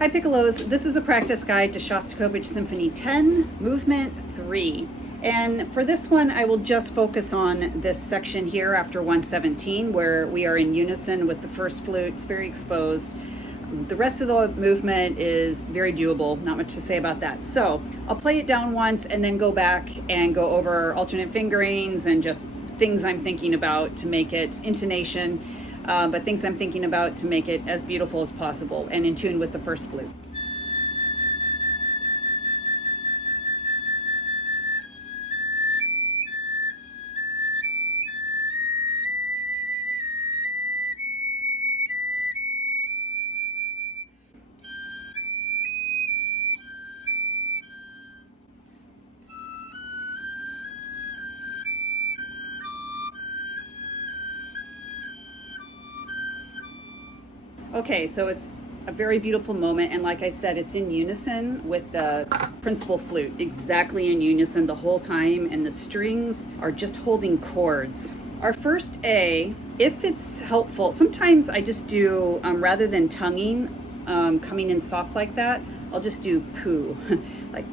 Hi Piccolos, this is a practice guide to Shostakovich Symphony 10, Movement 3. And for this one, I will just focus on this section here after 117, where we are in unison with the first flute. It's very exposed. The rest of the movement is very doable, not much to say about that. So I'll play it down once and then go back and go over alternate fingerings and just things I'm thinking about to make it intonation. But things I'm thinking about to make it as beautiful as possible and in tune with the first flute. Okay, so it's a very beautiful moment, and like I said, it's in unison with the principal flute, exactly in unison the whole time, and the strings are just holding chords. Our first A, if it's helpful, sometimes I just do, rather than tonguing, coming in soft like that, I'll just do poo, like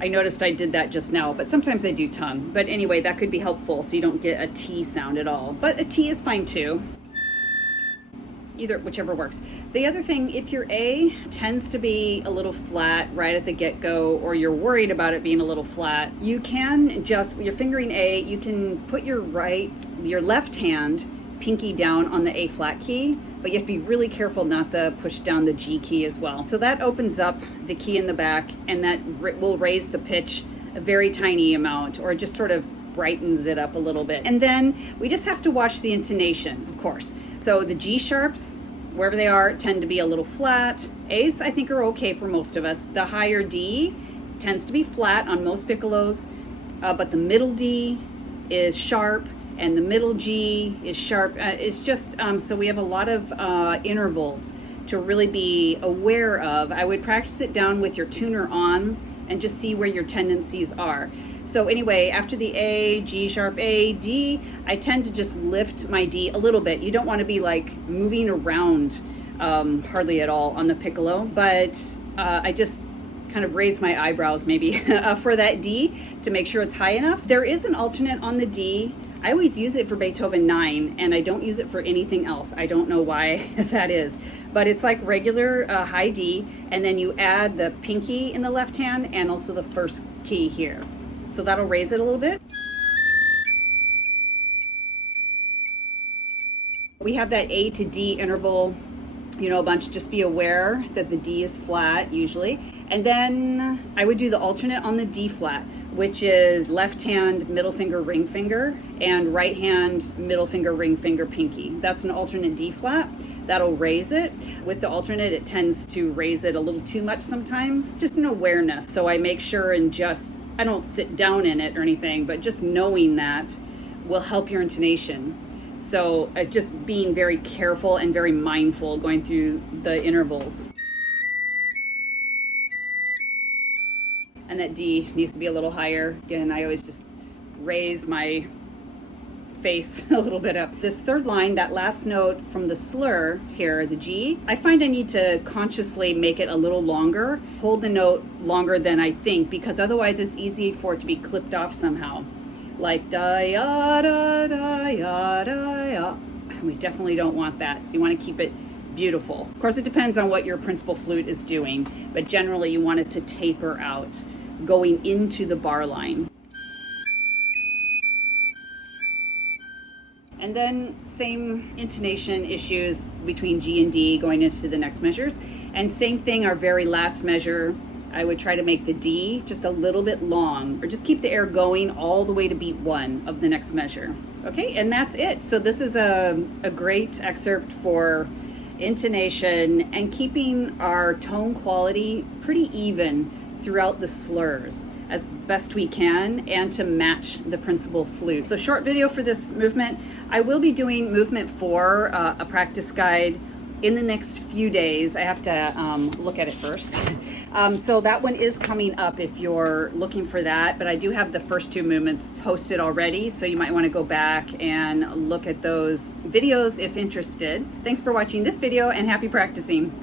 I noticed I did that just now, but sometimes I do tongue. But anyway, that could be helpful so you don't get a T sound at all. But a T is fine too. Whichever works. The other thing, if your A tends to be a little flat right at the get-go, or you're worried about it being a little flat, you can just, you're fingering A, you can put your left hand pinky down on the A flat key, but you have to be really careful not to push down the G key as well. So that opens up the key in the back, and that will raise the pitch a very tiny amount, or just sort of brightens it up a little bit. And then we just have to watch the intonation, of course. So the G sharps, wherever they are, tend to be a little flat. A's, I think, are okay for most of us. The higher D tends to be flat on most piccolos, but the middle D is sharp, and the middle G is sharp. It's just, so we have a lot of intervals to really be aware of. I would practice it down with your tuner on and just see where your tendencies are. So anyway, after the A, G sharp A, D, I tend to just lift my D a little bit. You don't want to be like moving around hardly at all on the piccolo, but I just kind of raise my eyebrows maybe for that D to make sure it's high enough. There is an alternate on the D. I always use it for Beethoven 9, and I don't use it for anything else. I don't know why that is, but it's like regular high D, and then you add the pinky in the left hand and also the first key here. So that'll raise it a little bit. We have that A to D interval, you know, a bunch. Just be aware that the D is flat usually. And then I would do the alternate on the D flat, which is left hand, middle finger, ring finger, and right hand, middle finger, ring finger, pinky. That's an alternate D flat. That'll raise it. With the alternate, it tends to raise it a little too much sometimes. Just an awareness. So I make sure and I don't sit down in it or anything, but just knowing that will help your intonation. So just being very careful and very mindful going through the intervals. And that D needs to be a little higher. Again, I always just raise my face a little bit up. This third line, that last note from the slur here, the G, I find I need to consciously make it a little longer, hold the note longer than I think, because otherwise it's easy for it to be clipped off somehow. Like da ya da da ya da ya. We definitely don't want that, so you want to keep it beautiful. Of course, it depends on what your principal flute is doing, but generally you want it to taper out going into the bar line. And then same intonation issues between G and D going into the next measures. And same thing, our very last measure, I would try to make the D just a little bit long, or just keep the air going all the way to beat 1 of the next measure. Okay, and that's it. So this is a great excerpt for intonation and keeping our tone quality pretty even throughout the slurs as best we can, and to match the principal flute. So short video for this movement. I will be doing movement 4, a practice guide, in the next few days. I have to look at it first. So that one is coming up if you're looking for that, but I do have the first 2 movements posted already, so you might want to go back and look at those videos if interested. Thanks for watching this video, and happy practicing.